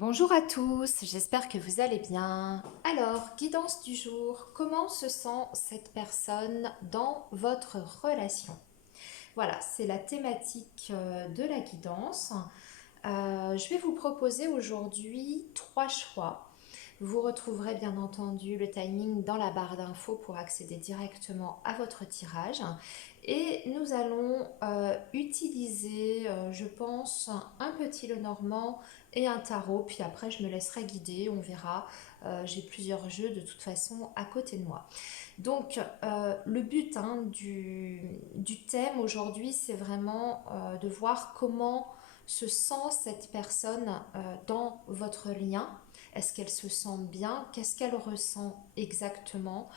Bonjour à tous, j'espère que vous allez bien. Alors, guidance du jour, comment se sent cette personne dans votre relation? Voilà, c'est la thématique de la guidance. Je vais vous proposer aujourd'hui trois choix. Vous retrouverez bien entendu le timing dans la barre d'infos pour accéder directement à votre tirage. Et nous allons utiliser, je pense, un petit Lenormand et un tarot. Puis après, je me laisserai guider, on verra. J'ai plusieurs jeux de toute façon à côté de moi. Donc, le but du thème aujourd'hui, c'est vraiment de voir comment se sent cette personne dans votre lien. Est-ce qu'elle se sent bien? Qu'est-ce qu'elle ressent exactement?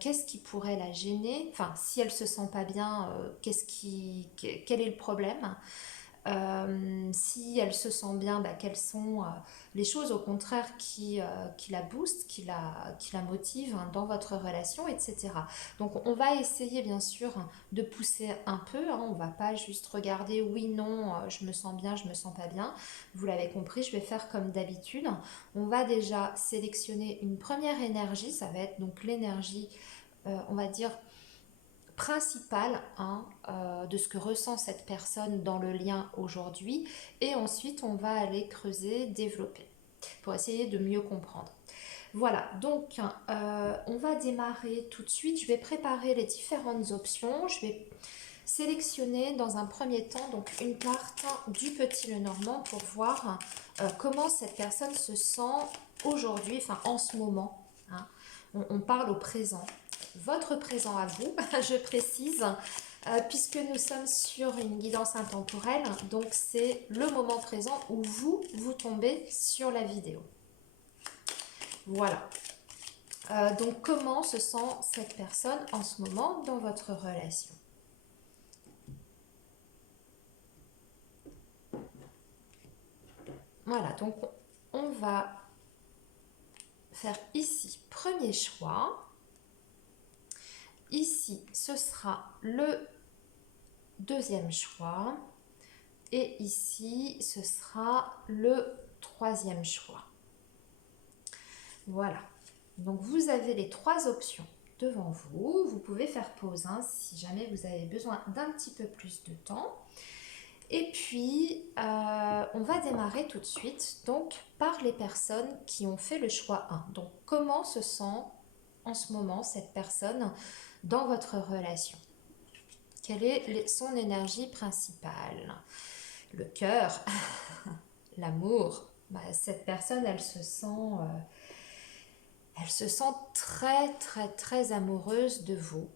Qu'est-ce qui pourrait la gêner? Enfin, si elle se sent pas bien, quel est le problème? Si elle se sent bien, bah, quelles sont les choses au contraire qui la boostent, qui la motivent hein, dans votre relation, etc. Donc on va essayer bien sûr de pousser un peu, hein, on ne va pas juste regarder oui, non, je me sens bien, je me sens pas bien. Vous l'avez compris, je vais faire comme d'habitude. On va déjà sélectionner une première énergie, ça va être donc l'énergie, on va dire, principale hein, de ce que ressent cette personne dans le lien aujourd'hui. Et ensuite, on va aller creuser, développer pour essayer de mieux comprendre. Voilà, donc on va démarrer tout de suite. Je vais préparer les différentes options. Je vais sélectionner dans un premier temps donc une carte du petit Lenormand pour voir comment cette personne se sent aujourd'hui, enfin en ce moment. Hein. On parle au présent. Votre présent à vous, je précise, puisque nous sommes sur une guidance intemporelle, donc c'est le moment présent où vous tombez sur la vidéo. Voilà. Donc comment se sent cette personne en ce moment dans votre relation? Voilà, donc on va faire ici premier choix. Ici, ce sera le deuxième choix. Et ici, ce sera le troisième choix. Voilà. Donc vous avez les trois options devant vous. Vous pouvez faire pause hein, si jamais vous avez besoin d'un petit peu plus de temps. Et puis, on va démarrer tout de suite donc par les personnes qui ont fait le choix 1. Donc, comment se sent en ce moment cette personne dans votre relation? Quelle est son énergie principale? Le cœur, l'amour. Bah, cette personne, elle se sent très, très, très amoureuse de vous.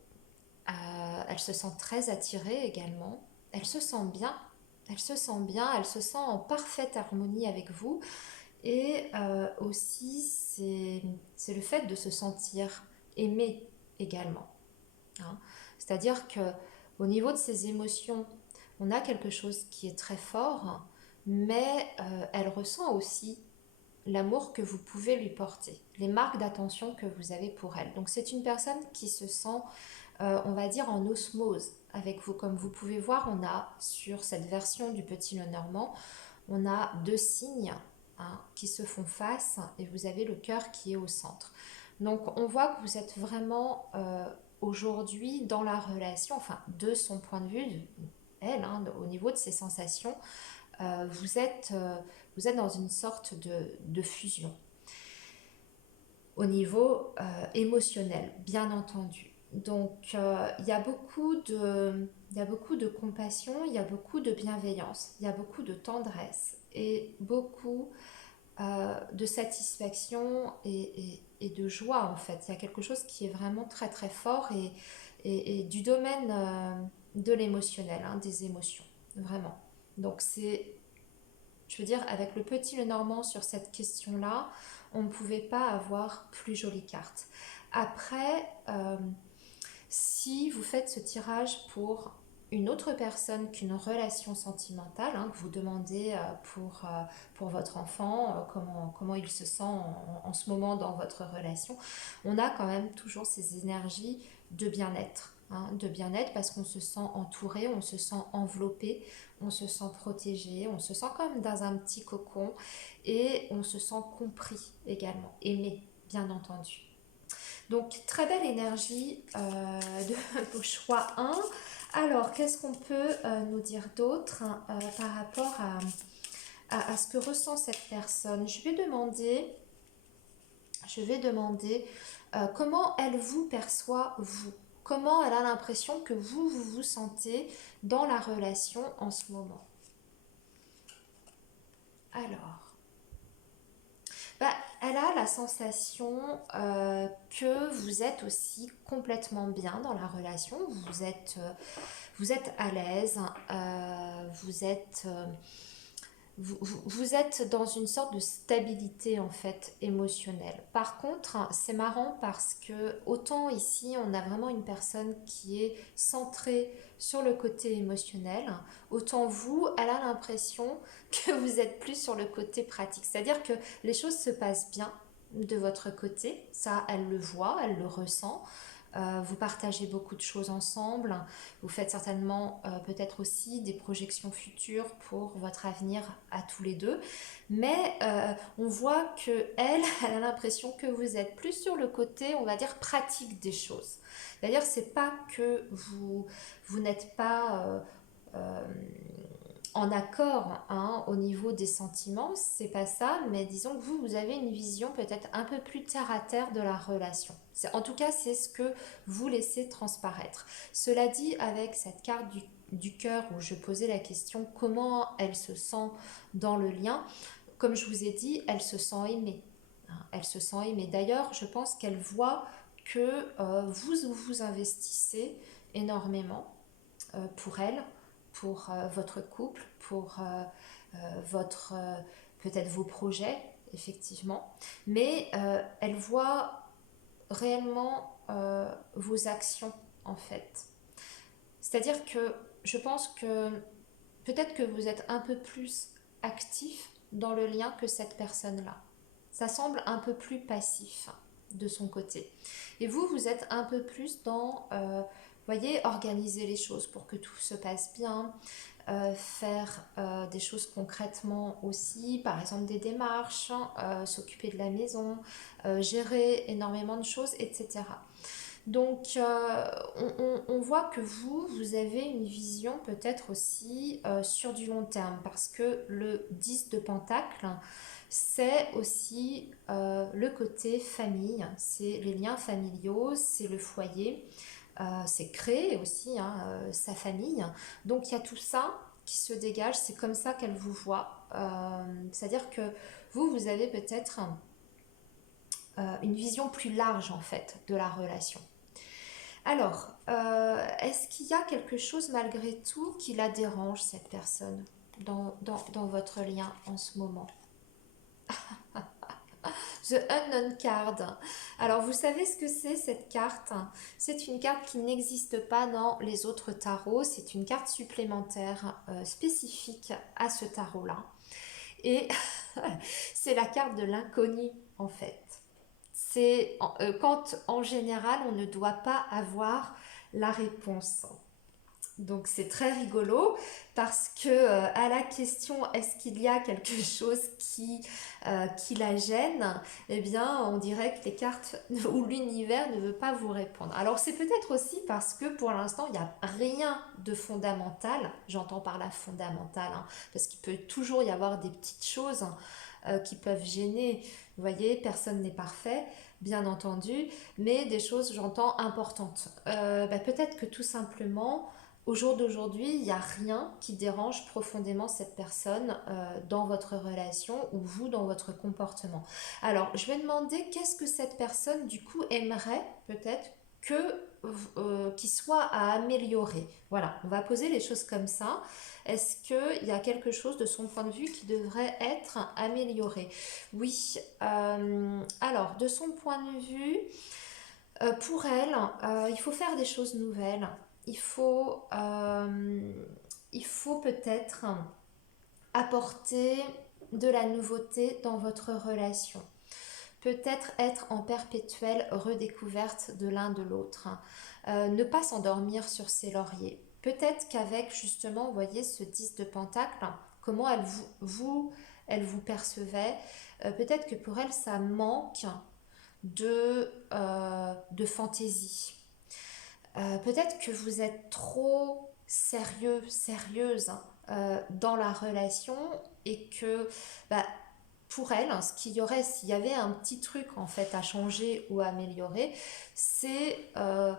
Elle se sent très attirée également. Elle se sent bien. Elle se sent bien. Elle se sent en parfaite harmonie avec vous. Et aussi, c'est le fait de se sentir aimé également. Hein. C'est-à-dire que au niveau de ses émotions, on a quelque chose qui est très fort, mais elle ressent aussi l'amour que vous pouvez lui porter, les marques d'attention que vous avez pour elle. Donc c'est une personne qui se sent, on va dire, en osmose avec vous. Comme vous pouvez voir, on a sur cette version du petit Lenormand, on a deux signes hein, qui se font face et vous avez le cœur qui est au centre. Donc on voit que vous êtes vraiment aujourd'hui dans la relation, enfin de son point de vue, elle, hein, au niveau de ses sensations, vous êtes dans une sorte de fusion au niveau émotionnel, bien entendu. Donc il y a beaucoup de compassion, il y a beaucoup de bienveillance, il y a beaucoup de tendresse et beaucoup de satisfaction et de joie en fait. Il y a quelque chose qui est vraiment très très fort et du domaine de l'émotionnel, hein, des émotions, vraiment. Donc c'est, je veux dire, avec le petit Lenormand sur cette question-là, on ne pouvait pas avoir plus jolie carte. Après, si vous faites ce tirage pour une autre personne qu'une relation sentimentale, hein, que vous demandez pour votre enfant, comment il se sent en ce moment dans votre relation, on a quand même toujours ces énergies de bien-être. Hein, de bien-être parce qu'on se sent entouré, on se sent enveloppé, on se sent protégé, on se sent comme dans un petit cocon et on se sent compris également, aimé, bien entendu. Donc, très belle énergie de vos choix 1. Alors, qu'est-ce qu'on peut nous dire d'autre par rapport à ce que ressent cette personne? Je vais demander comment elle vous perçoit, vous. Comment elle a l'impression que vous vous sentez dans la relation en ce moment. Alors, bah, elle a la sensation que vous êtes aussi complètement bien dans la relation. Vous êtes à l'aise, vous êtes dans une sorte de stabilité en fait émotionnelle. Par contre, c'est marrant parce que autant ici on a vraiment une personne qui est centrée sur le côté émotionnel, autant vous, elle a l'impression que vous êtes plus sur le côté pratique. C'est-à-dire que les choses se passent bien de votre côté, ça elle le voit, elle le ressent. Vous partagez beaucoup de choses ensemble. Vous faites certainement peut-être aussi des projections futures pour votre avenir à tous les deux. Mais on voit que elle, elle a l'impression que vous êtes plus sur le côté, on va dire, pratique des choses. D'ailleurs, c'est pas que vous n'êtes pas euh, en accord hein, au niveau des sentiments, c'est pas ça, mais disons que vous avez une vision peut-être un peu plus terre à terre de la relation. En tout cas, c'est ce que vous laissez transparaître. Cela dit, avec cette carte du cœur où je posais la question comment elle se sent dans le lien, comme je vous ai dit, elle se sent aimée. Hein, elle se sent aimée. D'ailleurs, je pense qu'elle voit que vous investissez énormément pour elle, pour votre couple, pour votre peut-être vos projets, effectivement. Mais elle voit réellement vos actions, en fait. C'est-à-dire que je pense que peut-être que vous êtes un peu plus actif dans le lien que cette personne-là. Ça semble un peu plus passif de son côté. Et vous êtes un peu plus dans, voyez, organiser les choses pour que tout se passe bien, faire des choses concrètement aussi, par exemple des démarches, s'occuper de la maison, gérer énormément de choses, etc. Donc, on voit que vous avez une vision peut-être aussi sur du long terme, parce que le 10 de Pentacle, c'est aussi le côté famille, c'est les liens familiaux, c'est le foyer, c'est créer aussi hein, sa famille. Donc, il y a tout ça qui se dégage, c'est comme ça qu'elle vous voit. C'est-à-dire que vous avez peut-être une vision plus large en fait de la relation. Alors, est-ce qu'il y a quelque chose malgré tout qui la dérange, cette personne, dans votre lien en ce moment? The Unknown Card. Alors, vous savez ce que c'est cette carte? C'est une carte qui n'existe pas dans les autres tarots. C'est une carte supplémentaire spécifique à ce tarot-là. Et c'est la carte de l'inconnu, en fait. C'est quand, en général, on ne doit pas avoir la réponse. Donc c'est très rigolo parce que à la question est-ce qu'il y a quelque chose qui la gêne, eh bien on dirait que les cartes ou l'univers ne veut pas vous répondre. Alors c'est peut-être aussi parce que pour l'instant il n'y a rien de fondamental, j'entends par là fondamental, hein, parce qu'il peut toujours y avoir des petites choses qui peuvent gêner. Vous voyez, personne n'est parfait, bien entendu, mais des choses, j'entends, importantes. Peut-être que tout simplement au jour d'aujourd'hui, il n'y a rien qui dérange profondément cette personne dans votre relation ou vous dans votre comportement. Alors, je vais demander qu'est-ce que cette personne, du coup, aimerait peut-être qu'il soit à améliorer. Voilà, on va poser les choses comme ça. Est-ce qu'il y a quelque chose de son point de vue qui devrait être amélioré? Oui. Alors, de son point de vue, pour elle, il faut faire des choses nouvelles. Il faut, euh, il faut peut-être apporter de la nouveauté dans votre relation. Peut-être être en perpétuelle redécouverte de l'un de l'autre. Ne pas s'endormir sur ses lauriers. Peut-être qu'avec justement, vous voyez, ce 10 de Pentacle, comment elle vous percevait, peut-être que pour elle, ça manque de fantaisie. Peut-être que vous êtes trop sérieux, sérieuse dans la relation et que bah, pour elle, ce qu'il y aurait, s'il y avait un petit truc en fait à changer ou à améliorer, c'est un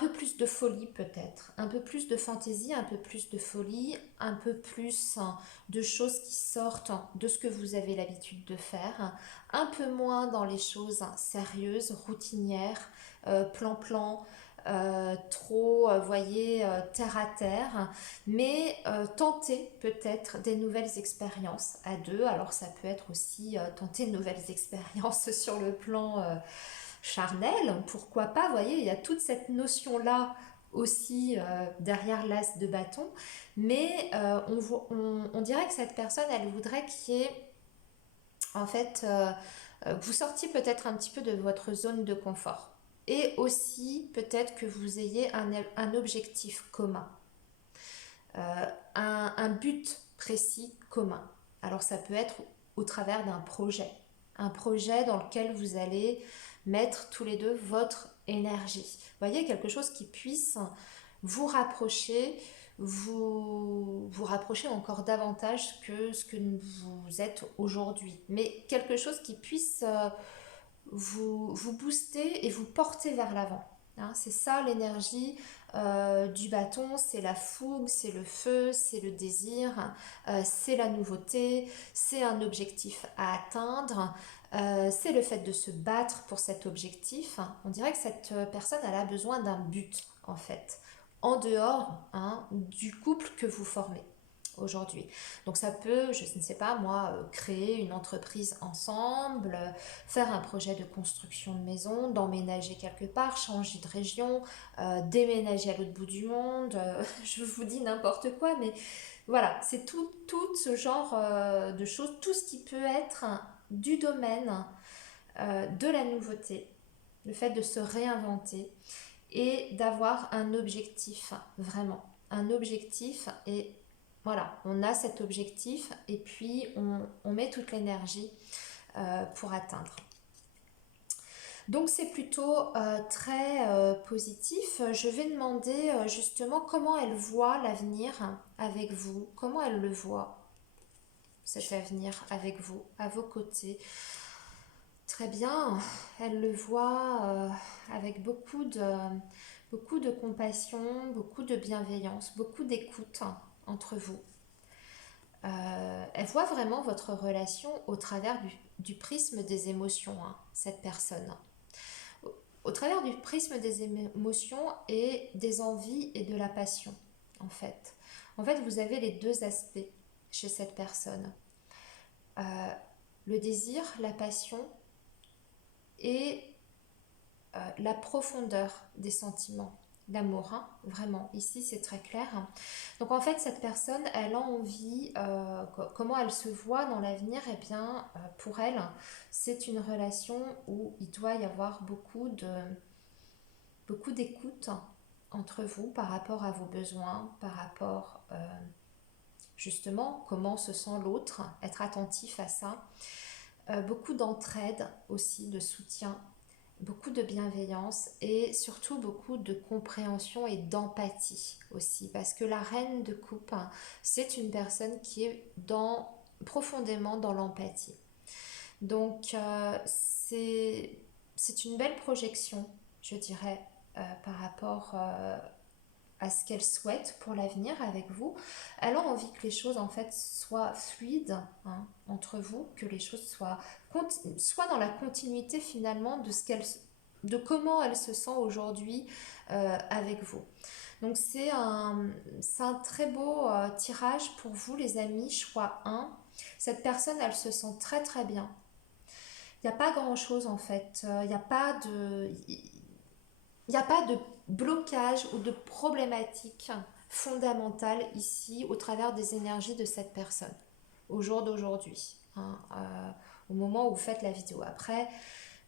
peu plus de folie peut-être, un peu plus de fantaisie, un peu plus de folie, un peu plus de choses qui sortent de ce que vous avez l'habitude de faire, un peu moins dans les choses sérieuses, routinières, plan-plan, trop, voyez, terre à terre, mais tenter peut-être des nouvelles expériences à deux. Alors ça peut être aussi tenter de nouvelles expériences sur le plan charnel, pourquoi pas, vous voyez, il y a toute cette notion-là aussi derrière l'as de bâton, mais on dirait que cette personne, elle voudrait qu'il y ait, en fait, que vous sortiez peut-être un petit peu de votre zone de confort. Et aussi, peut-être que vous ayez un objectif commun, un but précis commun. Alors ça peut être au travers d'un projet, un projet dans lequel vous allez mettre tous les deux votre énergie. Vous voyez, quelque chose qui puisse vous rapprocher, vous rapprocher encore davantage que ce que vous êtes aujourd'hui. Mais quelque chose qui puisse vous booster et vous porter vers l'avant. Hein, c'est ça l'énergie du bâton, c'est la fougue, c'est le feu, c'est le désir, c'est la nouveauté, c'est un objectif à atteindre, c'est le fait de se battre pour cet objectif. On dirait que cette personne elle a besoin d'un but en fait, en dehors du couple que vous formez aujourd'hui. Donc ça peut, je ne sais pas moi, créer une entreprise ensemble, faire un projet de construction de maison, d'emménager quelque part, changer de région, déménager à l'autre bout du monde, je vous dis n'importe quoi, mais voilà, c'est tout ce genre de choses, tout ce qui peut être du domaine de la nouveauté, le fait de se réinventer et d'avoir un objectif, vraiment, un objectif et voilà, on a cet objectif et puis on met toute l'énergie pour atteindre. Donc c'est plutôt très positif. Je vais demander justement comment elle voit l'avenir avec vous, comment elle le voit, cet avenir avec vous, à vos côtés. Très bien, elle le voit avec beaucoup de compassion, beaucoup de bienveillance, beaucoup d'écoute entre vous. Elle voit vraiment votre relation au travers du prisme des émotions, hein, cette personne. Au travers du prisme des émotions et des envies et de la passion, en fait. En fait, vous avez les deux aspects chez cette personne. Le désir, la passion et la profondeur des sentiments, l'amour, hein, vraiment, ici c'est très clair. Donc en fait cette personne, elle a envie, comment elle se voit dans l'avenir, et bien pour elle, c'est une relation où il doit y avoir beaucoup d'écoute entre vous par rapport à vos besoins, par rapport justement comment se sent l'autre, être attentif à ça. Beaucoup d'entraide aussi, de soutien, beaucoup de bienveillance et surtout beaucoup de compréhension et d'empathie aussi, parce que la reine de coupe, hein, c'est une personne qui est profondément dans l'empathie. Donc c'est une belle projection, je dirais, par rapport à ce qu'elle souhaite pour l'avenir avec vous. Elle a envie que les choses en fait soient fluides, hein, entre vous, que les choses soient dans la continuité finalement de comment elle se sent aujourd'hui avec vous. Donc c'est un très beau tirage pour vous les amis, choix 1. Cette personne, elle se sent très très bien. Il n'y a pas grand chose en fait, il n'y a pas de... Il n'y a pas de blocage ou de problématique fondamentale ici au travers des énergies de cette personne au jour d'aujourd'hui, hein, au moment où vous faites la vidéo. Après,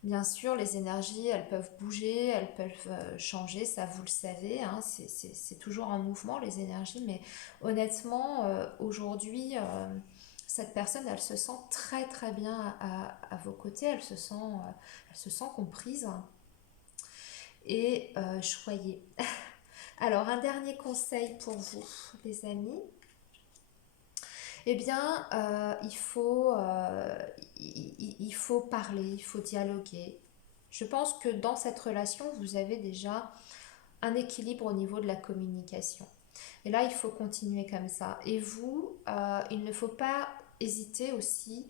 Bien sûr, les énergies, elles peuvent bouger, elles peuvent changer, ça vous le savez, hein, c'est toujours en mouvement les énergies, mais honnêtement, aujourd'hui, cette personne, elle se sent très très bien à vos côtés, elle se sent comprise et choyée. Alors, un dernier conseil pour vous, les amis, eh bien, il faut parler, il faut dialoguer. Je pense que dans cette relation, vous avez déjà un équilibre au niveau de la communication. Et là, il faut continuer comme ça. Et vous, il ne faut pas hésiter aussi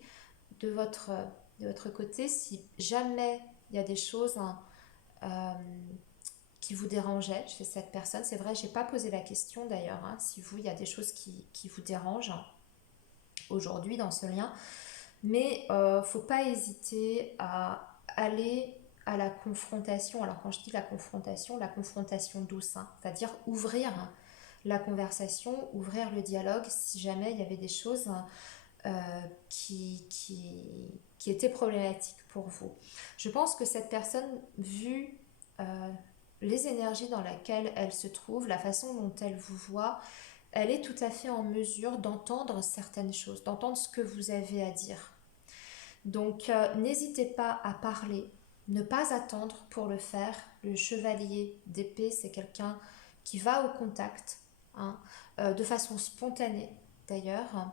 de votre, de votre côté, si jamais il y a des choses, hein, euh, qui vous dérangeaient chez cette personne. C'est vrai, j'ai pas posé la question d'ailleurs, hein, si vous, il y a des choses qui vous dérangent aujourd'hui dans ce lien. Mais faut pas hésiter à aller à la confrontation. Alors quand je dis la confrontation douce, hein, c'est-à-dire ouvrir la conversation, ouvrir le dialogue si jamais il y avait des choses qui étaient problématiques pour vous. Je pense que cette personne, vu les énergies dans lesquelles elle se trouve, la façon dont elle vous voit, elle est tout à fait en mesure d'entendre certaines choses, d'entendre ce que vous avez à dire. Donc n'hésitez pas à parler, ne pas attendre pour le faire. Le chevalier d'épée, c'est quelqu'un qui va au contact, hein, de façon spontanée d'ailleurs. Hein.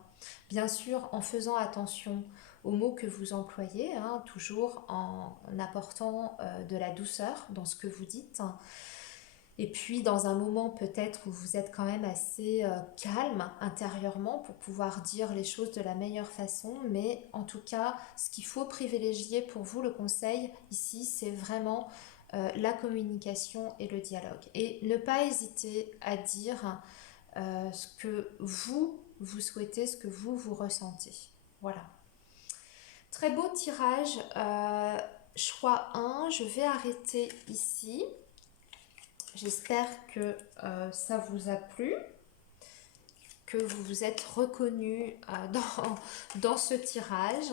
Bien sûr, en faisant attention aux mots que vous employez, hein, toujours en apportant de la douceur dans ce que vous dites. Hein. Et puis dans un moment peut-être où vous êtes quand même assez calme intérieurement pour pouvoir dire les choses de la meilleure façon, mais en tout cas, ce qu'il faut privilégier pour vous, le conseil ici, c'est vraiment la communication et le dialogue. Et ne pas hésiter à dire ce que vous souhaitez, ce que vous ressentez. Voilà. Très beau tirage. Choix 1, je vais arrêter ici. J'espère que ça vous a plu, que vous vous êtes reconnu dans ce tirage.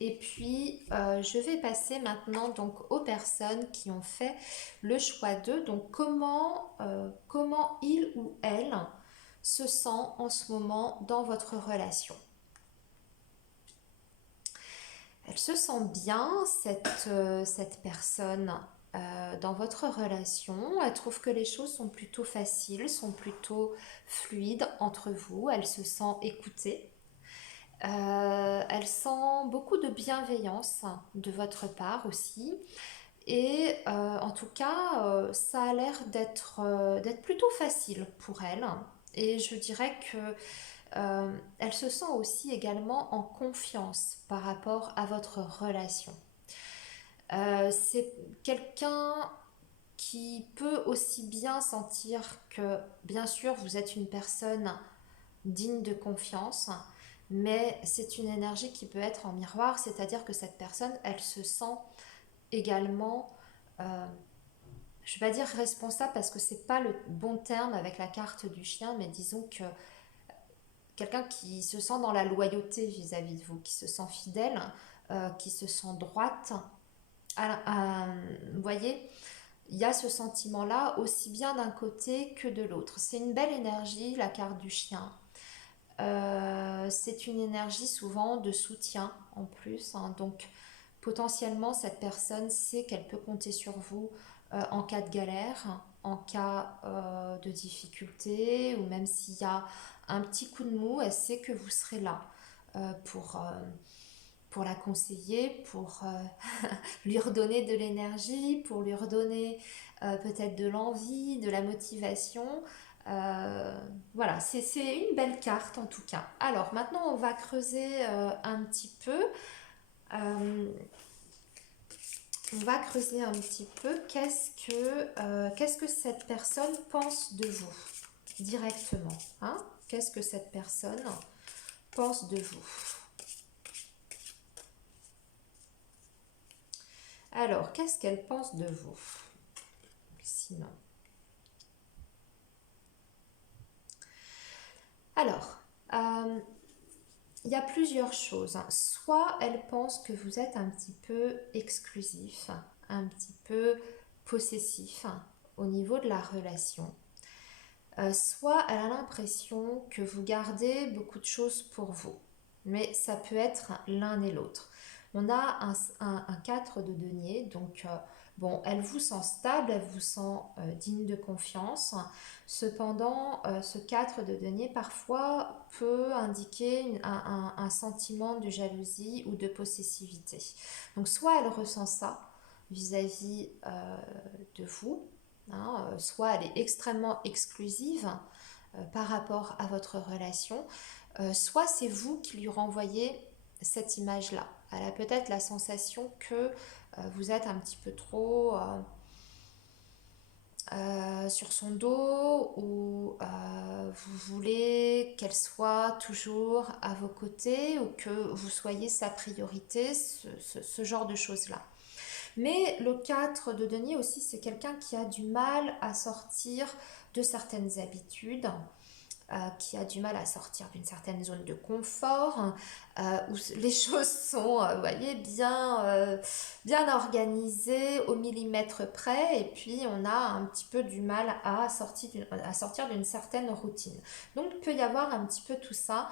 Et puis, je vais passer maintenant donc aux personnes qui ont fait le choix 2. Donc, comment il ou elle se sent en ce moment dans votre relation. Elle se sent bien, cette personne, dans votre relation. Elle trouve que les choses sont plutôt faciles, sont plutôt fluides entre vous. Elle se sent écoutée. Elle sent beaucoup de bienveillance de votre part aussi. Et en tout cas, ça a l'air d'être plutôt facile pour elle. Et je dirais que elle se sent aussi également en confiance par rapport à votre relation. C'est quelqu'un qui peut aussi bien sentir que, bien sûr, vous êtes une personne digne de confiance, mais c'est une énergie qui peut être en miroir, c'est-à-dire que cette personne, elle se sent également, euh, je ne vais pas dire responsable parce que c'est pas le bon terme avec la carte du chien, mais disons que quelqu'un qui se sent dans la loyauté vis-à-vis de vous, qui se sent fidèle, qui se sent droite. Vous voyez, il y a ce sentiment-là aussi bien d'un côté que de l'autre. C'est une belle énergie, la carte du chien. C'est une énergie souvent de soutien en plus. Hein. Donc potentiellement, cette personne sait qu'elle peut compter sur vous en cas de galère, en cas de difficulté, ou même s'il y a un petit coup de mou, elle sait que vous serez là euh, pour, euh, pour la conseiller, pour lui redonner de l'énergie, pour lui redonner peut-être de l'envie, de la motivation. Voilà, c'est une belle carte en tout cas. Alors maintenant, on va creuser un petit peu. Euh, on va creuser un petit peu. Qu'est-ce que cette personne pense de vous directement, hein? Qu'est-ce que cette personne pense de vous? Alors, qu'est-ce qu'elle pense de vous? Sinon. Alors, il y a plusieurs choses, hein. Soit elle pense que vous êtes un petit peu exclusif, un petit peu possessif au niveau de la relation. Soit elle a l'impression que vous gardez beaucoup de choses pour vous. Mais ça peut être l'un et l'autre. On a un 4 de denier, donc bon, elle vous sent stable, elle vous sent digne de confiance. Cependant, ce 4 de denier parfois peut indiquer un sentiment de jalousie ou de possessivité. Donc soit elle ressent ça vis-à-vis de vous, hein, soit elle est extrêmement exclusive par rapport à votre relation, soit c'est vous qui lui renvoyez cette image-là. Elle a peut-être la sensation que vous êtes un petit peu trop sur son dos ou vous voulez qu'elle soit toujours à vos côtés ou que vous soyez sa priorité, ce genre de choses-là. Mais le 4 de denier aussi, c'est quelqu'un qui a du mal à sortir de certaines habitudes, qui a du mal à sortir d'une certaine zone de confort, où les choses sont, vous voyez, bien organisées, au millimètre près, et puis on a un petit peu du mal à sortir d'une certaine routine. Donc il peut y avoir un petit peu tout ça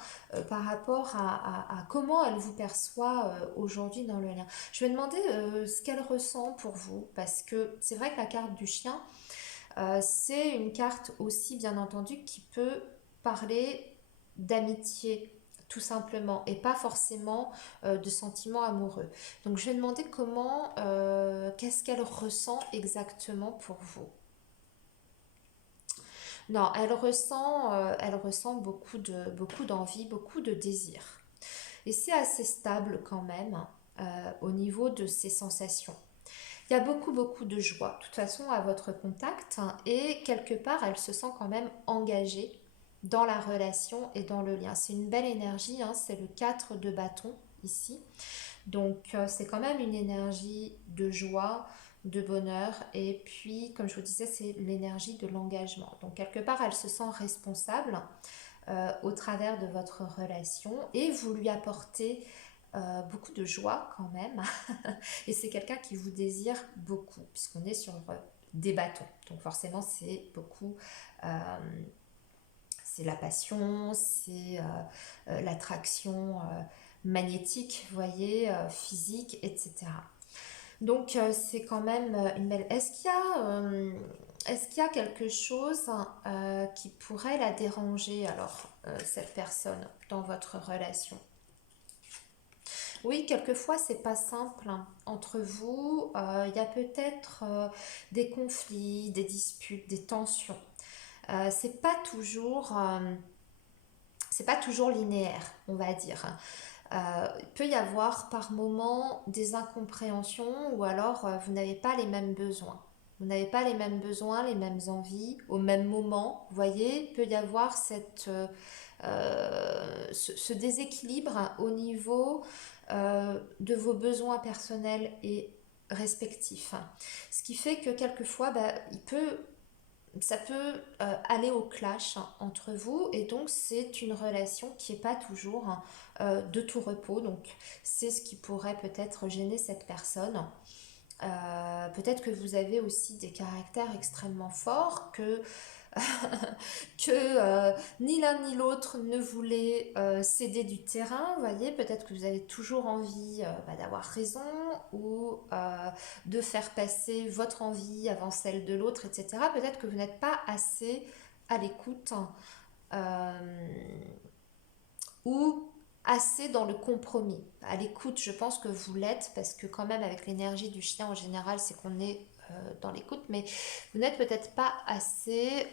par rapport à comment elle vous perçoit aujourd'hui dans le lien. Je vais demander ce qu'elle ressent pour vous, parce que c'est vrai que la carte du chien, c'est une carte aussi, bien entendu, qui peut parler d'amitié, tout simplement, et pas forcément de sentiments amoureux. Donc, je vais demander qu'est-ce qu'elle ressent exactement pour vous. Non, elle ressent beaucoup d'envie, beaucoup de désir. Et c'est assez stable quand même au niveau de ses sensations. Il y a beaucoup de joie, de toute façon, à votre contact, hein, et quelque part, elle se sent quand même engagée dans la relation et dans le lien. C'est une belle énergie, hein, c'est le 4 de bâton ici. Donc, c'est quand même une énergie de joie, de bonheur, et puis, comme je vous disais, c'est l'énergie de l'engagement. Donc, quelque part, elle se sent responsable au travers de votre relation et vous lui apportez beaucoup de joie quand même. Et c'est quelqu'un qui vous désire beaucoup, puisqu'on est sur des bâtons. Donc forcément, c'est beaucoup, euh, c'est la passion, c'est l'attraction magnétique, vous voyez, physique, etc. Donc c'est quand même une belle... Est-ce qu'il y a quelque chose qui pourrait la déranger, alors, cette personne, dans votre relation? Oui, quelquefois c'est pas simple hein, entre vous. Il y a peut-être des conflits, des disputes, des tensions. C'est pas toujours linéaire, on va dire. Il peut y avoir par moments des incompréhensions ou alors vous n'avez pas les mêmes besoins. Vous n'avez pas les mêmes besoins, les mêmes envies au même moment. Vous voyez, il peut y avoir ce déséquilibre au niveau de vos besoins personnels et respectifs. Ce qui fait que quelquefois, bah, ça peut aller au clash entre vous et donc c'est une relation qui n'est pas toujours de tout repos. Donc c'est ce qui pourrait peut-être gêner cette personne. Peut-être que vous avez aussi des caractères extrêmement forts que ni l'un ni l'autre ne voulait céder du terrain, vous voyez, peut-être que vous avez toujours envie d'avoir raison ou de faire passer votre envie avant celle de l'autre, etc. Peut-être que vous n'êtes pas assez à l'écoute ou assez dans le compromis. À l'écoute, je pense que vous l'êtes parce que quand même avec l'énergie du chien en général, c'est qu'on est dans l'écoute, mais vous n'êtes peut-être pas assez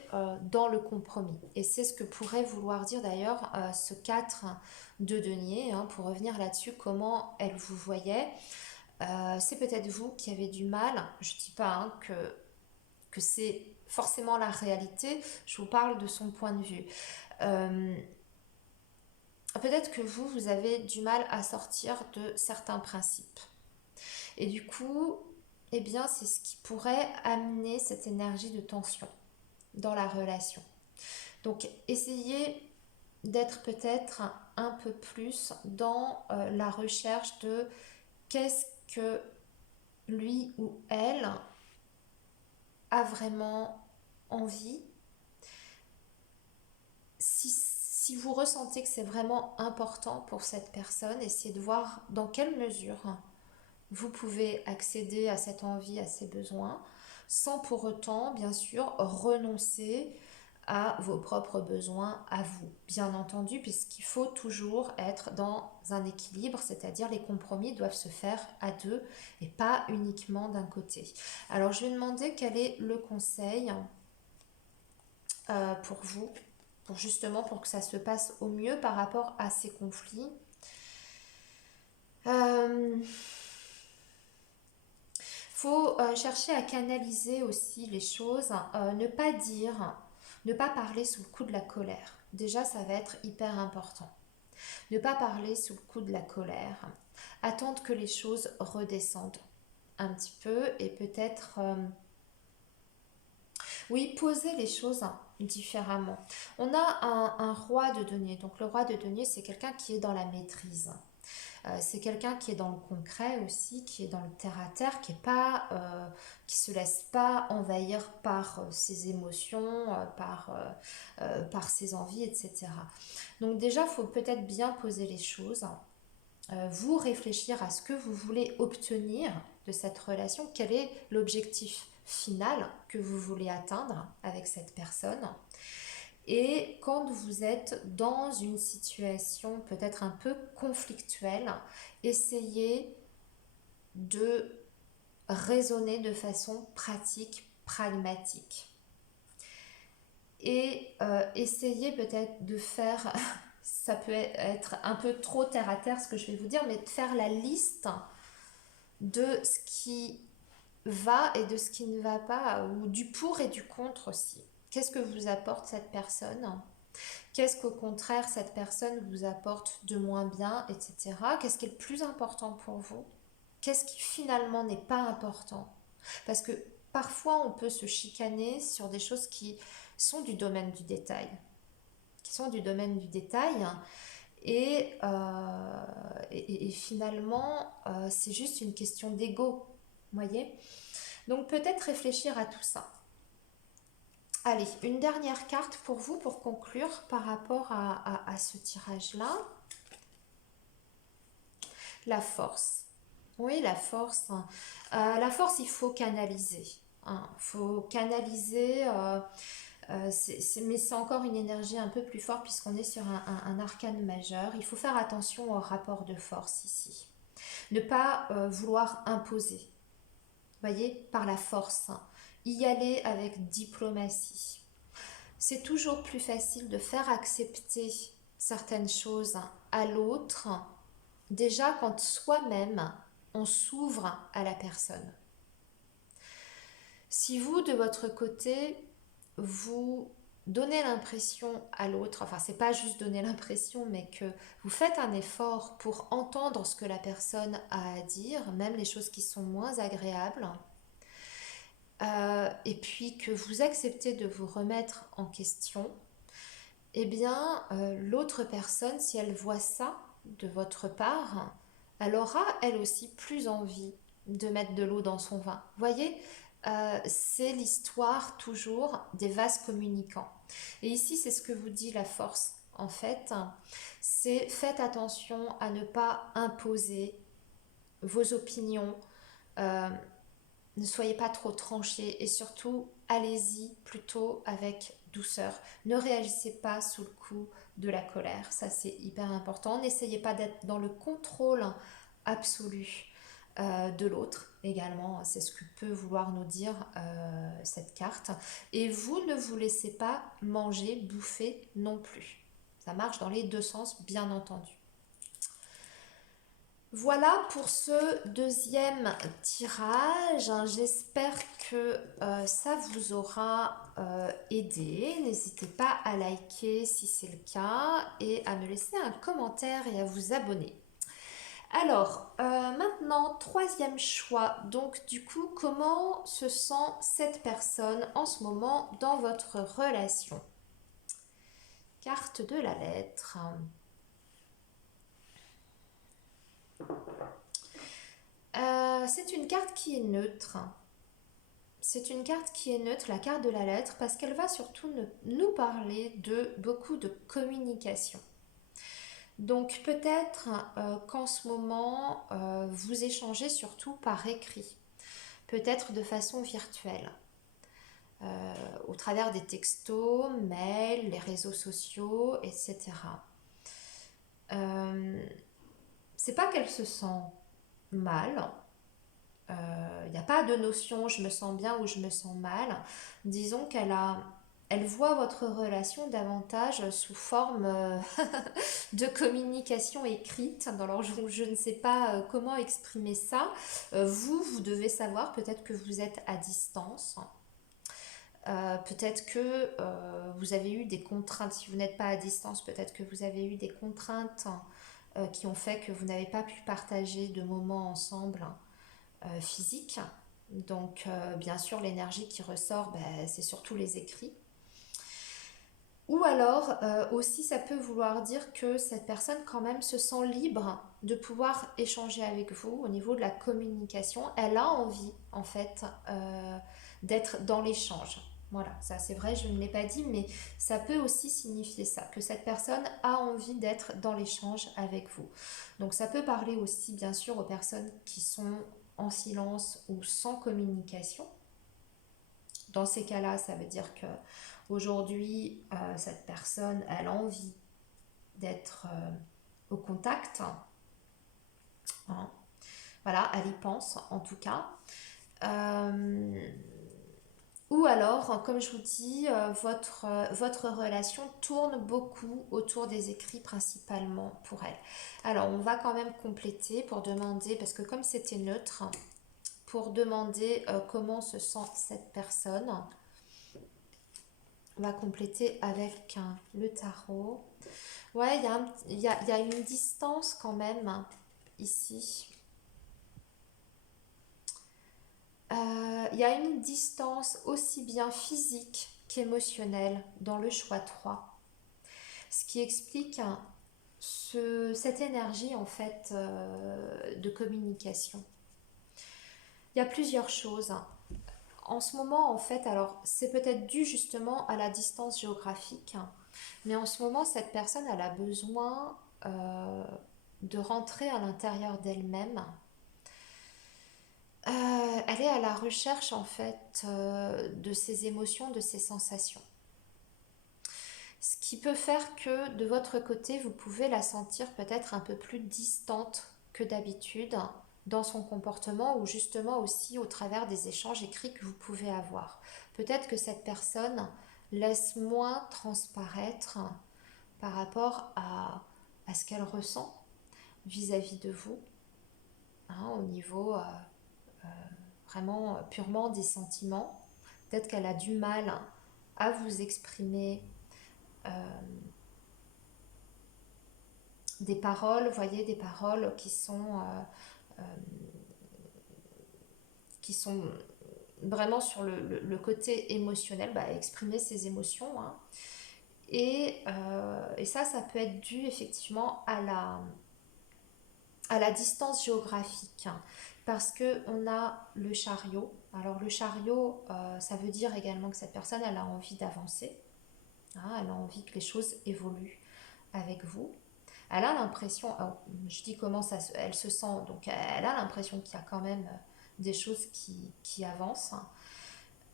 dans le compromis. Et c'est ce que pourrait vouloir dire d'ailleurs ce 4 de denier, hein, pour revenir là-dessus, comment elle vous voyait. C'est peut-être vous qui avez du mal, je ne dis pas hein, que c'est forcément la réalité, je vous parle de son point de vue. Euh, Peut-être que vous avez du mal à sortir de certains principes. Et du coup, eh bien, c'est ce qui pourrait amener cette énergie de tension dans la relation. Donc, essayez d'être peut-être un peu plus dans la recherche de qu'est-ce que lui ou elle a vraiment envie. Si vous ressentez que c'est vraiment important pour cette personne, essayez de voir dans quelle mesure vous pouvez accéder à cette envie, à ces besoins, sans pour autant, bien sûr, renoncer à vos propres besoins à vous. Bien entendu, puisqu'il faut toujours être dans un équilibre, c'est-à-dire les compromis doivent se faire à deux et pas uniquement d'un côté. Alors, je vais demander quel est le conseil pour vous, pour justement pour que ça se passe au mieux par rapport à ces conflits. Euh, faut chercher à canaliser aussi les choses, ne pas dire, ne pas parler sous le coup de la colère. Déjà, ça va être hyper important. Ne pas parler sous le coup de la colère. Attendre que les choses redescendent un petit peu et peut-être, oui, poser les choses différemment. On a un roi de denier. Donc le roi de denier, c'est quelqu'un qui est dans la maîtrise. C'est quelqu'un qui est dans le concret aussi, qui est dans le terre à terre, qui est pas, qui se laisse pas envahir par ses émotions, par ses envies, etc. Donc déjà, il faut peut-être bien poser les choses, vous réfléchir à ce que vous voulez obtenir de cette relation, quel est l'objectif final que vous voulez atteindre avec cette personne. Et quand vous êtes dans une situation peut-être un peu conflictuelle, essayez de raisonner de façon pratique, pragmatique. Et essayez peut-être de faire, ça peut être un peu trop terre à terre ce que je vais vous dire, mais de faire la liste de ce qui va et de ce qui ne va pas, ou du pour et du contre aussi. Qu'est-ce que vous apporte cette personne? Qu'est-ce qu'au contraire cette personne vous apporte de moins bien, etc. Qu'est-ce qui est le plus important pour vous? Qu'est-ce qui finalement n'est pas important? Parce que parfois on peut se chicaner sur des choses qui sont du domaine du détail. Qui sont du domaine du détail. Et finalement, c'est juste une question d'ego. Vous voyez? Donc peut-être réfléchir à tout ça. Allez, une dernière carte pour vous pour conclure par rapport à ce tirage-là. La force. Oui, la force. La force, il faut canaliser. Il faut canaliser, mais c'est encore une énergie un peu plus forte puisqu'on est sur un arcane majeur. Il faut faire attention au rapport de force ici. Ne pas vouloir imposer, vous voyez, par la force. Y aller avec diplomatie. C'est toujours plus facile de faire accepter certaines choses à l'autre, déjà quand soi-même on s'ouvre à la personne. Si vous, de votre côté, vous donnez l'impression à l'autre, enfin c'est pas juste donner l'impression, mais que vous faites un effort pour entendre ce que la personne a à dire, même les choses qui sont moins agréables, et puis que vous acceptez de vous remettre en question, eh bien, l'autre personne, si elle voit ça de votre part, elle aura elle aussi plus envie de mettre de l'eau dans son vin. Vous voyez, c'est l'histoire toujours des vases communicants. Et ici, c'est ce que vous dit la force. En fait, c'est faites attention à ne pas imposer vos opinions, euh, ne soyez pas trop tranchés et surtout allez-y plutôt avec douceur. Ne réagissez pas sous le coup de la colère, ça c'est hyper important. N'essayez pas d'être dans le contrôle absolu de l'autre également, c'est ce que peut vouloir nous dire cette carte. Et vous ne vous laissez pas manger, bouffer non plus. Ça marche dans les deux sens, bien entendu. Voilà pour ce deuxième tirage. J'espère que ça vous aura aidé. N'hésitez pas à liker si c'est le cas et à me laisser un commentaire et à vous abonner. Alors, maintenant, troisième choix. Donc, du coup, comment se sent cette personne en ce moment dans votre relation? carte de la lettre. C'est une carte qui est neutre. C'est une carte qui est neutre, la carte de la lettre, parce qu'elle va surtout nous parler de beaucoup de communication. Donc peut-être qu'en ce moment, vous échangez surtout par écrit, peut-être de façon virtuelle, au travers des textos, mails, les réseaux sociaux, etc. C'est pas qu'elle se sent mal, il n'y a pas de notion je me sens bien ou je me sens mal. Disons elle voit votre relation davantage sous forme de communication écrite. Alors je ne sais pas comment exprimer ça. Vous devez savoir peut-être que vous êtes à distance. Peut-être que vous avez eu des contraintes. Si vous n'êtes pas à distance, peut-être que vous avez eu des contraintes qui ont fait que vous n'avez pas pu partager de moments ensemble physiques. Donc, bien sûr, l'énergie qui ressort, ben, c'est surtout les écrits. Ou alors, aussi, ça peut vouloir dire que cette personne, quand même, se sent libre de pouvoir échanger avec vous au niveau de la communication. Elle a envie, en fait, d'être dans l'échange. Voilà, ça c'est vrai, je ne l'ai pas dit, mais ça peut aussi signifier ça, que cette personne a envie d'être dans l'échange avec vous. Donc ça peut parler aussi, bien sûr, aux personnes qui sont en silence ou sans communication. Dans ces cas-là, ça veut dire que aujourd'hui, cette personne, elle a envie d'être au contact. Hein. Voilà, elle y pense en tout cas. Euh, ou alors, comme je vous dis, votre relation tourne beaucoup autour des écrits principalement pour elle. Alors, on va quand même compléter pour demander, parce que comme c'était neutre, pour demander comment se sent cette personne. On va compléter avec le tarot. Ouais, il y a une distance quand même ici. Il y a une distance aussi bien physique qu'émotionnelle dans le choix 3. Ce qui explique cette énergie en fait de communication. Il y a plusieurs choses. En ce moment, en fait, alors c'est peut-être dû justement à la distance géographique, mais en ce moment, cette personne, elle a besoin de rentrer à l'intérieur d'elle-même. Elle est à la recherche, en fait, de ses émotions, de ses sensations. Ce qui peut faire que de votre côté, vous pouvez la sentir peut-être un peu plus distante que d'habitude dans son comportement ou justement aussi au travers des échanges écrits que vous pouvez avoir. Peut-être que cette personne laisse moins transparaître par rapport à ce qu'elle ressent vis-à-vis de vous, hein, au niveau vraiment purement des sentiments. Peut-être qu'elle a du mal à vous exprimer des paroles, vous voyez, des paroles qui sont vraiment sur le côté émotionnel, bah, exprimer ses émotions. Hein. Et ça peut être dû effectivement à la distance géographique. Hein, parce qu'on a le chariot. Alors le chariot, ça veut dire également que cette personne, elle a envie d'avancer. Hein, elle a envie que les choses évoluent avec vous. Elle a l'impression, je dis comment ça, elle se sent, donc elle a l'impression qu'il y a quand même des choses qui avancent.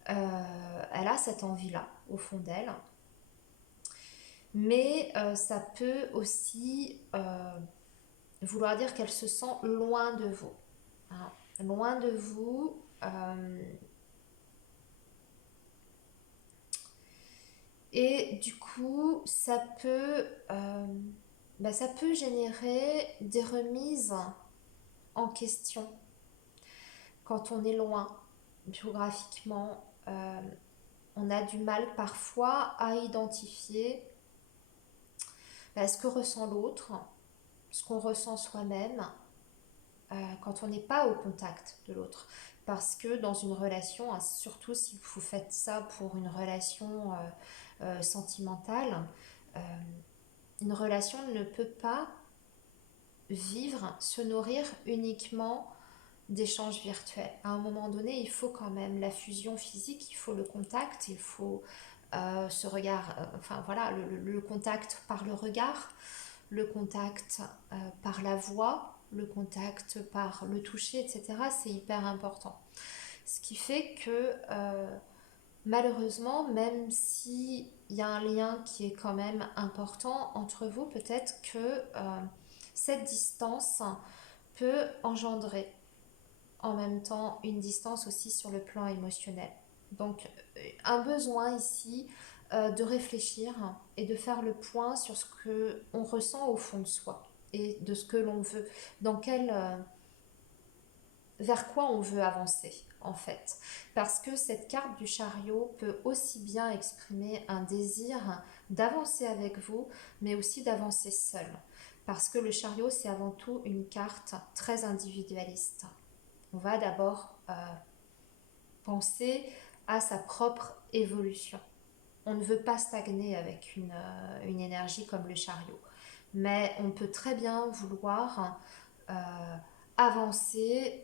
Elle a cette envie-là au fond d'elle. Mais ça peut aussi vouloir dire qu'elle se sent loin de vous. Hein. Loin de vous. Et du coup, ça peut générer des remises en question quand on est loin géographiquement. On a du mal parfois à identifier ce que ressent l'autre, ce qu'on ressent soi-même quand on n'est pas au contact de l'autre. Parce que dans une relation, surtout si vous faites ça pour une relation sentimentale, Euh, une relation ne peut pas vivre, se nourrir uniquement d'échanges virtuels. À un moment donné, il faut quand même la fusion physique, il faut le contact, il faut ce regard, enfin voilà, le contact par le regard, le contact par la voix, le contact par le toucher, etc. C'est hyper important. Ce qui fait que malheureusement, même s'il y a un lien qui est quand même important entre vous, peut-être que cette distance peut engendrer en même temps une distance aussi sur le plan émotionnel. Donc un besoin ici de réfléchir et de faire le point sur ce que on ressent au fond de soi et de ce que l'on veut, dans quel vers quoi on veut avancer en fait. Parce que cette carte du chariot peut aussi bien exprimer un désir d'avancer avec vous, mais aussi d'avancer seul. Parce que le chariot, c'est avant tout une carte très individualiste. On va d'abord penser à sa propre évolution. On ne veut pas stagner avec une énergie comme le chariot. Mais on peut très bien vouloir avancer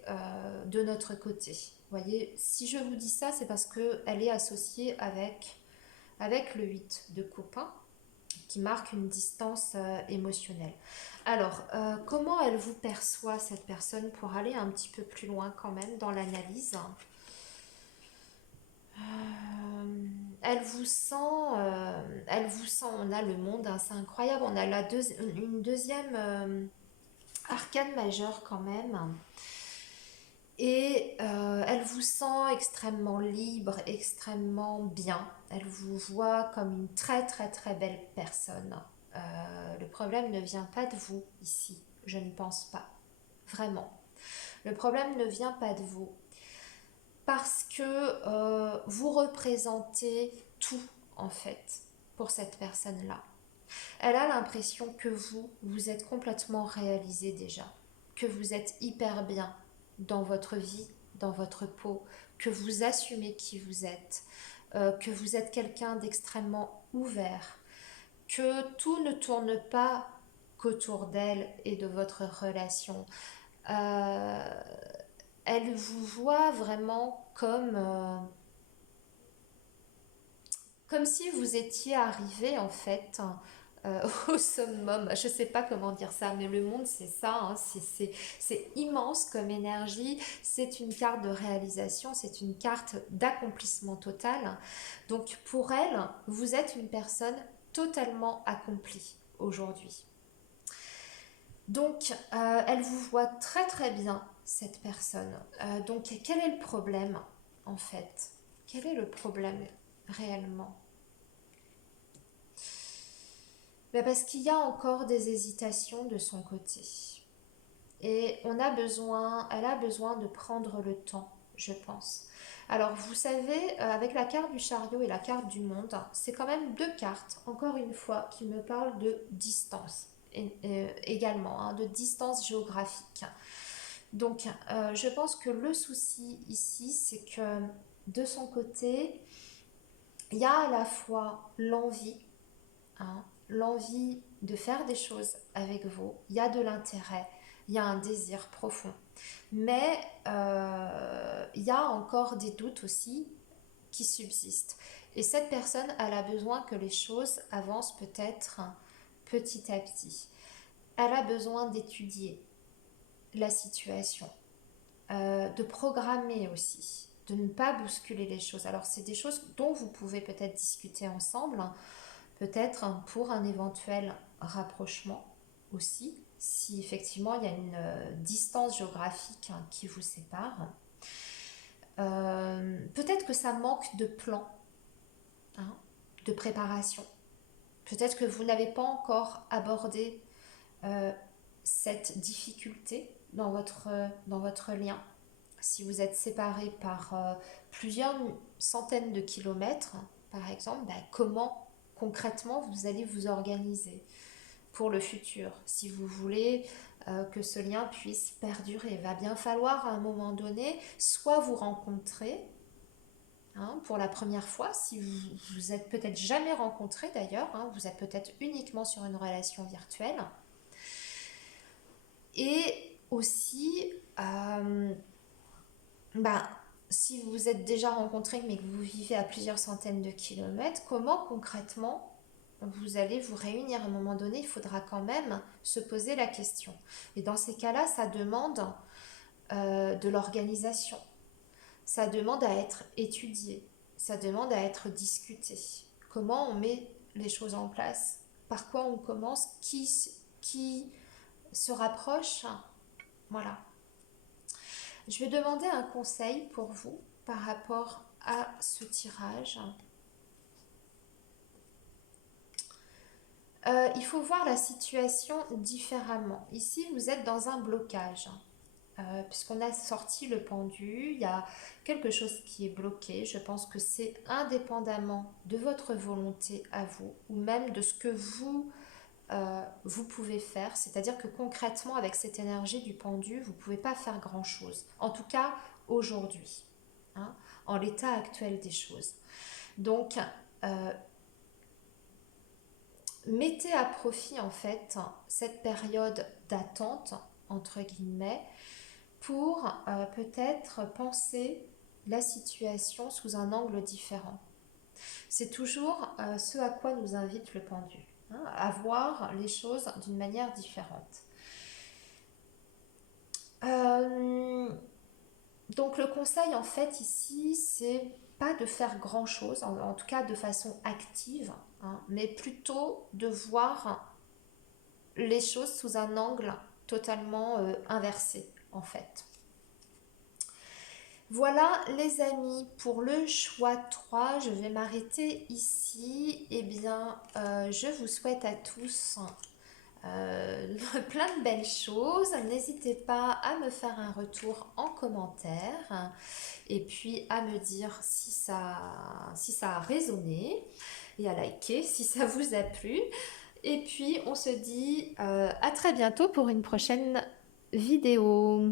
de notre côté. Vous voyez, si je vous dis ça, c'est parce qu'elle est associée avec le 8 de coupe, hein, qui marque une distance émotionnelle. Alors, comment elle vous perçoit, cette personne, pour aller un petit peu plus loin quand même dans l'analyse? Elle vous sent, on a le monde, hein, c'est incroyable, on a une deuxième arcane majeure quand même, et elle vous sent extrêmement libre, extrêmement bien, elle vous voit comme une très très très belle personne. Le problème ne vient pas de vous ici, je ne pense pas, vraiment. Le problème ne vient pas de vous, parce que vous représentez tout en fait pour cette personne-là. Elle a l'impression que vous êtes complètement réalisé déjà, que vous êtes hyper bien dans votre vie, dans votre peau, que vous assumez qui vous êtes, que vous êtes quelqu'un d'extrêmement ouvert, que tout ne tourne pas qu'autour d'elle et de votre relation. Euh, Elle vous voit vraiment comme si vous étiez arrivé en fait au summum. Je ne sais pas comment dire ça, mais le monde c'est ça, hein. C'est immense comme énergie, c'est une carte de réalisation, c'est une carte d'accomplissement total. Donc pour elle, vous êtes une personne totalement accomplie aujourd'hui. Donc, elle vous voit très très bien, cette personne. Donc, quel est le problème, en fait? Quel est le problème réellement? Ben, parce qu'il y a encore des hésitations de son côté. Et elle a besoin de prendre le temps, je pense. Alors, vous savez, avec la carte du chariot et la carte du monde, c'est quand même deux cartes, encore une fois, qui me parlent de distance également, hein, de distance géographique. Donc, je pense que le souci ici, c'est que de son côté, il y a à la fois l'envie, hein, l'envie de faire des choses avec vous, il y a de l'intérêt, il y a un désir profond. Mais il y a encore des doutes aussi qui subsistent. Et cette personne, elle a besoin que les choses avancent peut-être petit à petit. Elle a besoin d'étudier la situation, de programmer aussi, de ne pas bousculer les choses. Alors c'est des choses dont vous pouvez peut-être discuter ensemble, hein, peut-être pour un éventuel rapprochement aussi, si effectivement il y a une distance géographique, hein, qui vous sépare. Peut-être que ça manque de plan, hein, de préparation. Peut-être que vous n'avez pas encore abordé euh, cette difficulté dans votre lien. Si vous êtes séparés par plusieurs centaines de kilomètres, par exemple, ben, comment concrètement vous allez vous organiser pour le futur? Si vous voulez que ce lien puisse perdurer, il va bien falloir à un moment donné soit vous rencontrer, hein, pour la première fois, si vous vous êtes peut-être jamais rencontrés d'ailleurs, hein, vous êtes peut-être uniquement sur une relation virtuelle. Et aussi, bah, si vous vous êtes déjà rencontrés mais que vous vivez à plusieurs centaines de kilomètres, comment concrètement vous allez vous réunir à un moment donné? Il faudra quand même se poser la question. Et dans ces cas-là, ça demande de l'organisation. Ça demande à être étudié. Ça demande à être discuté. Comment on met les choses en place? Par quoi on commence? Qui se rapproche? Voilà. Je vais demander un conseil pour vous par rapport à ce tirage. Il faut voir la situation différemment. Ici, vous êtes dans un blocage. Puisqu'on a sorti le pendu, il y a quelque chose qui est bloqué. Je pense que c'est indépendamment de votre volonté à vous, ou même de ce que vous pouvez faire. C'est-à-dire que concrètement, avec cette énergie du pendu, vous ne pouvez pas faire grand-chose. En tout cas, aujourd'hui, hein, en l'état actuel des choses. Donc, euh, mettez à profit en fait cette période d'attente, entre guillemets, pour peut-être penser la situation sous un angle différent. C'est toujours ce à quoi nous invite le pendu, hein, à voir les choses d'une manière différente. Euh, donc le conseil en fait ici, c'est pas de faire grand chose, en tout cas de façon active, hein, mais plutôt de voir les choses sous un angle totalement inversé en fait. Voilà les amis, pour le choix 3, je vais m'arrêter ici. Eh bien, je vous souhaite à tous plein de belles choses. N'hésitez pas à me faire un retour en commentaire et puis à me dire si ça a résonné et à liker si ça vous a plu. Et puis, on se dit à très bientôt pour une prochaine vidéo.